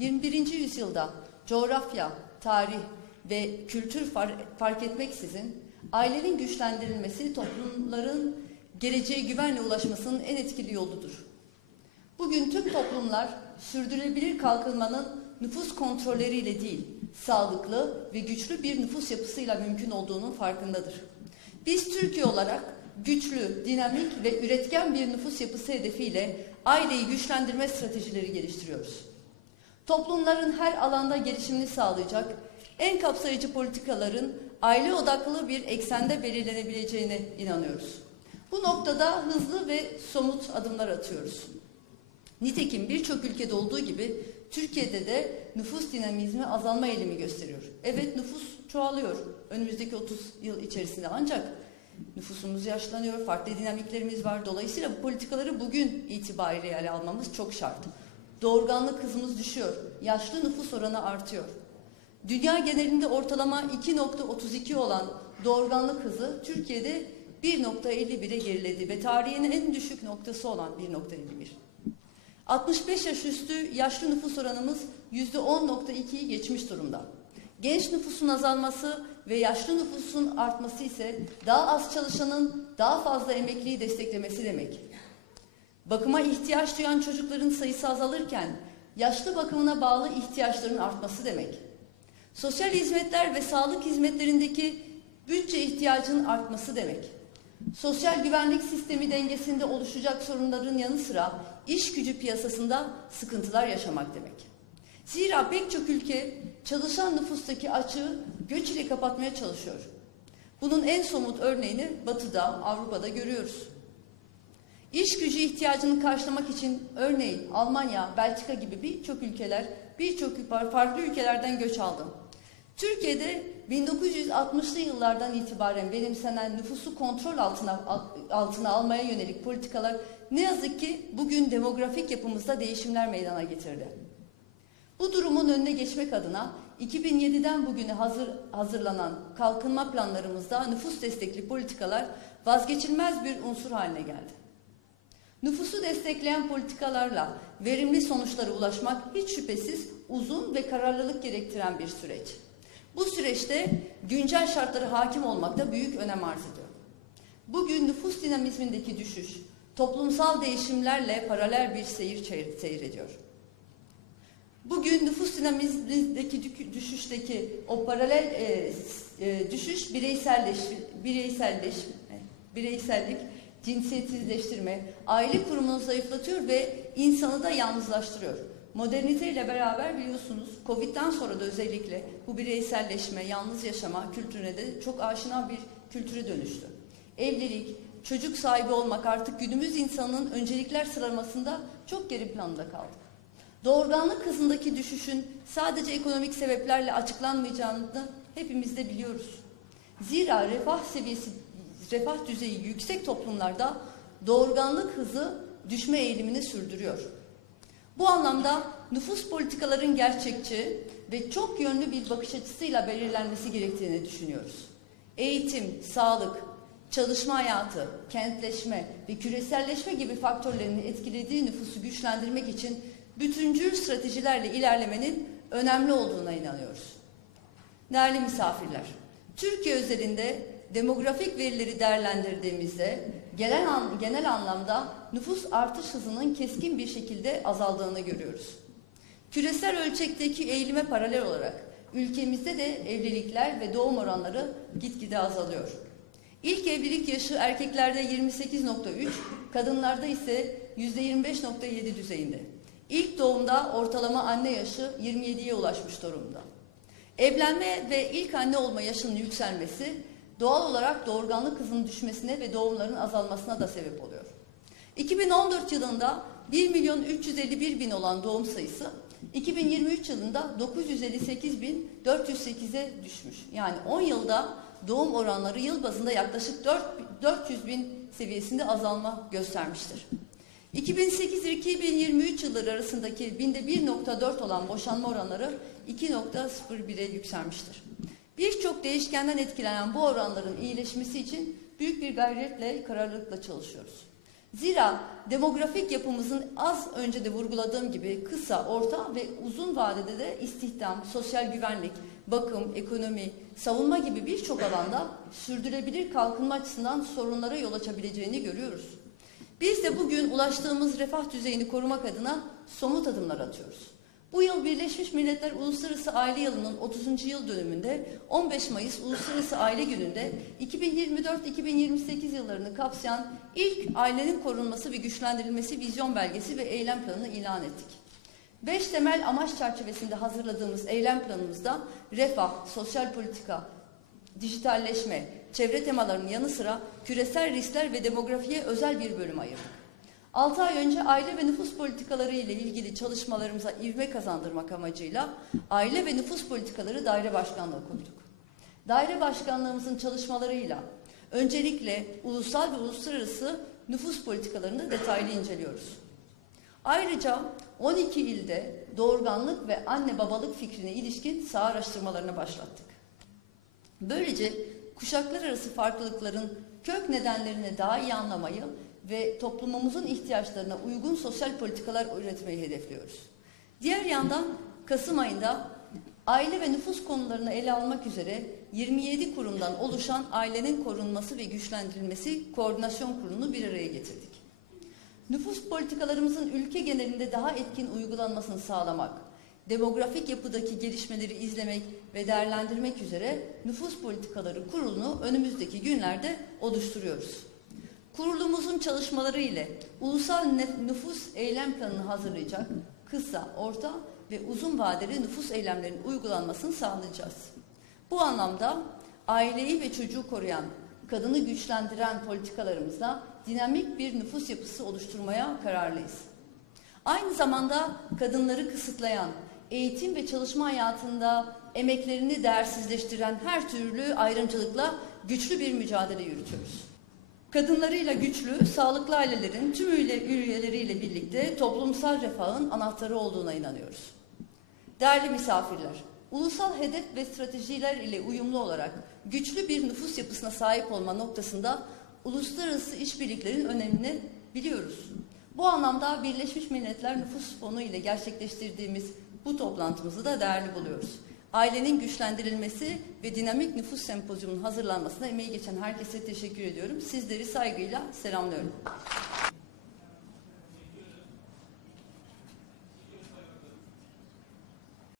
21. yüzyılda coğrafya, tarih ve kültür far- fark etmeksizin ailenin güçlendirilmesi toplumların geleceğe güvenle ulaşmasının en etkili yoludur. Bugün tüm toplumlar sürdürülebilir kalkınmanın nüfus kontrolleriyle değil, sağlıklı ve güçlü bir nüfus yapısıyla mümkün olduğunun farkındadır. Biz Türkiye olarak güçlü, dinamik ve üretken bir nüfus yapısı hedefiyle aileyi güçlendirme stratejileri geliştiriyoruz. Toplumların her alanda gelişimini sağlayacak en kapsayıcı politikaların aile odaklı bir eksende belirlenebileceğine inanıyoruz. Bu noktada hızlı ve somut adımlar atıyoruz. Nitekim birçok ülkede olduğu gibi Türkiye'de de nüfus dinamizmi azalma eğilimi gösteriyor. Evet nüfus çoğalıyor önümüzdeki 30 yıl içerisinde ancak nüfusumuz yaşlanıyor, farklı dinamiklerimiz var. Dolayısıyla bu politikaları bugün itibariyle ele almamız çok şart. Doğurganlık hızımız düşüyor, yaşlı nüfus oranı artıyor. Dünya genelinde ortalama 2.32 olan doğurganlık hızı Türkiye'de 1.51'e geriledi ve tarihin en düşük noktası olan 1.51. 65 yaş üstü yaşlı nüfus oranımız %10.2'yi geçmiş durumda. Genç nüfusun azalması ve yaşlı nüfusun artması ise daha az çalışanın daha fazla emekliyi desteklemesi demek. Bakıma ihtiyaç duyan çocukların sayısı azalırken yaşlı bakımına bağlı ihtiyaçların artması demek. Sosyal hizmetler ve sağlık hizmetlerindeki bütçe ihtiyacının artması demek. Sosyal güvenlik sistemi dengesinde oluşacak sorunların yanı sıra iş gücü piyasasında sıkıntılar yaşamak demek. Zira pek çok ülke çalışan nüfustaki açığı göç ile kapatmaya çalışıyor. Bunun en somut örneğini Batı'da, Avrupa'da görüyoruz. İş gücü ihtiyacını karşılamak için örneğin Almanya, Belçika gibi birçok ülkeler, birçok farklı ülkelerden göç aldı. Türkiye'de 1960'lı yıllardan itibaren benimsenen nüfusu kontrol altına altına almaya yönelik politikalar ne yazık ki bugün demografik yapımızda değişimler meydana getirdi. Bu durumun önüne geçmek adına 2007'den bugüne hazır, hazırlanan kalkınma planlarımızda nüfus destekli politikalar vazgeçilmez bir unsur haline geldi. Nüfusu destekleyen politikalarla verimli sonuçlara ulaşmak hiç şüphesiz uzun ve kararlılık gerektiren bir süreç. Bu süreçte güncel şartlara hakim olmakta büyük önem arz ediyor. Bugün nüfus dinamizmindeki düşüş, toplumsal değişimlerle paralel bir seyir seyrediyor. Bugün nüfus dinamizmindeki düşüşteki o paralel e, e, düşüş bireyselleş, bireyselleş, bireysellik, cinsiyetsizleştirme, aile kurumunu zayıflatıyor ve insanı da yalnızlaştırıyor. Modernite ile beraber biliyorsunuz Covid'den sonra da özellikle bu bireyselleşme, yalnız yaşama kültürüne de çok aşina bir kültüre dönüştü. Evlilik, çocuk sahibi olmak artık günümüz insanının öncelikler sıralamasında çok geri planda kaldı. Doğurganlık hızındaki düşüşün sadece ekonomik sebeplerle açıklanmayacağını hepimiz de biliyoruz. Zira refah seviyesi, refah düzeyi yüksek toplumlarda doğurganlık hızı düşme eğilimini sürdürüyor. Bu anlamda nüfus politikaların gerçekçi ve çok yönlü bir bakış açısıyla belirlenmesi gerektiğini düşünüyoruz. Eğitim, sağlık, çalışma hayatı, kentleşme ve küreselleşme gibi faktörlerin etkilediği nüfusu güçlendirmek için bütüncül stratejilerle ilerlemenin önemli olduğuna inanıyoruz. Değerli misafirler, Türkiye özelinde demografik verileri değerlendirdiğimizde genel, an, genel anlamda nüfus artış hızının keskin bir şekilde azaldığını görüyoruz. Küresel ölçekteki eğilime paralel olarak ülkemizde de evlilikler ve doğum oranları gitgide azalıyor. İlk evlilik yaşı erkeklerde 28.3, kadınlarda ise %25.7 düzeyinde. İlk doğumda ortalama anne yaşı 27'ye ulaşmış durumda. Evlenme ve ilk anne olma yaşının yükselmesi doğal olarak doğurganlık hızının düşmesine ve doğumların azalmasına da sebep oluyor. 2014 yılında 1 milyon 351 bin olan doğum sayısı 2023 yılında 958 bin 408'e düşmüş. Yani 10 yılda doğum oranları yıl bazında yaklaşık 4, 400 bin seviyesinde azalma göstermiştir. 2008-2023 yılları arasındaki binde 1.4 olan boşanma oranları 2.01'e yükselmiştir. Birçok değişkenden etkilenen bu oranların iyileşmesi için büyük bir gayretle, kararlılıkla çalışıyoruz. Zira demografik yapımızın az önce de vurguladığım gibi kısa, orta ve uzun vadede de istihdam, sosyal güvenlik, bakım, ekonomi, savunma gibi birçok alanda sürdürülebilir kalkınma açısından sorunlara yol açabileceğini görüyoruz. Biz de bugün ulaştığımız refah düzeyini korumak adına somut adımlar atıyoruz. Bu yıl Birleşmiş Milletler Uluslararası Aile Yılı'nın 30. yıl dönümünde 15 Mayıs Uluslararası Aile Günü'nde 2024-2028 yıllarını kapsayan ilk ailenin korunması ve güçlendirilmesi vizyon belgesi ve eylem planını ilan ettik. Beş temel amaç çerçevesinde hazırladığımız eylem planımızda refah, sosyal politika, dijitalleşme, çevre temalarının yanı sıra küresel riskler ve demografiye özel bir bölüm ayırdık. 6 ay önce aile ve nüfus politikaları ile ilgili çalışmalarımıza ivme kazandırmak amacıyla Aile ve Nüfus Politikaları Daire Başkanlığı kurduk. Daire başkanlığımızın çalışmalarıyla öncelikle ulusal ve uluslararası nüfus politikalarını detaylı inceliyoruz. Ayrıca 12 ilde doğurganlık ve anne babalık fikrine ilişkin saha araştırmalarını başlattık. Böylece kuşaklar arası farklılıkların kök nedenlerini daha iyi anlamayı ve toplumumuzun ihtiyaçlarına uygun sosyal politikalar üretmeyi hedefliyoruz. Diğer yandan Kasım ayında aile ve nüfus konularını ele almak üzere 27 kurumdan oluşan ailenin korunması ve güçlendirilmesi koordinasyon kurulunu bir araya getirdik. Nüfus politikalarımızın ülke genelinde daha etkin uygulanmasını sağlamak, demografik yapıdaki gelişmeleri izlemek ve değerlendirmek üzere nüfus politikaları kurulunu önümüzdeki günlerde oluşturuyoruz. Kurulumuzun çalışmaları ile ulusal nüfus eylem planını hazırlayacak, kısa, orta ve uzun vadeli nüfus eylemlerinin uygulanmasını sağlayacağız. Bu anlamda aileyi ve çocuğu koruyan, kadını güçlendiren politikalarımızla dinamik bir nüfus yapısı oluşturmaya kararlıyız. Aynı zamanda kadınları kısıtlayan, eğitim ve çalışma hayatında emeklerini değersizleştiren her türlü ayrımcılıkla güçlü bir mücadele yürütüyoruz. Kadınlarıyla güçlü, sağlıklı ailelerin tüm üye- üyeleriyle birlikte toplumsal refahın anahtarı olduğuna inanıyoruz. Değerli misafirler, ulusal hedef ve stratejiler ile uyumlu olarak güçlü bir nüfus yapısına sahip olma noktasında uluslararası işbirliklerin önemini biliyoruz. Bu anlamda Birleşmiş Milletler Nüfus Fonu ile gerçekleştirdiğimiz bu toplantımızı da değerli buluyoruz. Ailenin güçlendirilmesi ve dinamik nüfus sempozyumunun hazırlanmasına emeği geçen herkese teşekkür ediyorum. Sizleri saygıyla selamlıyorum.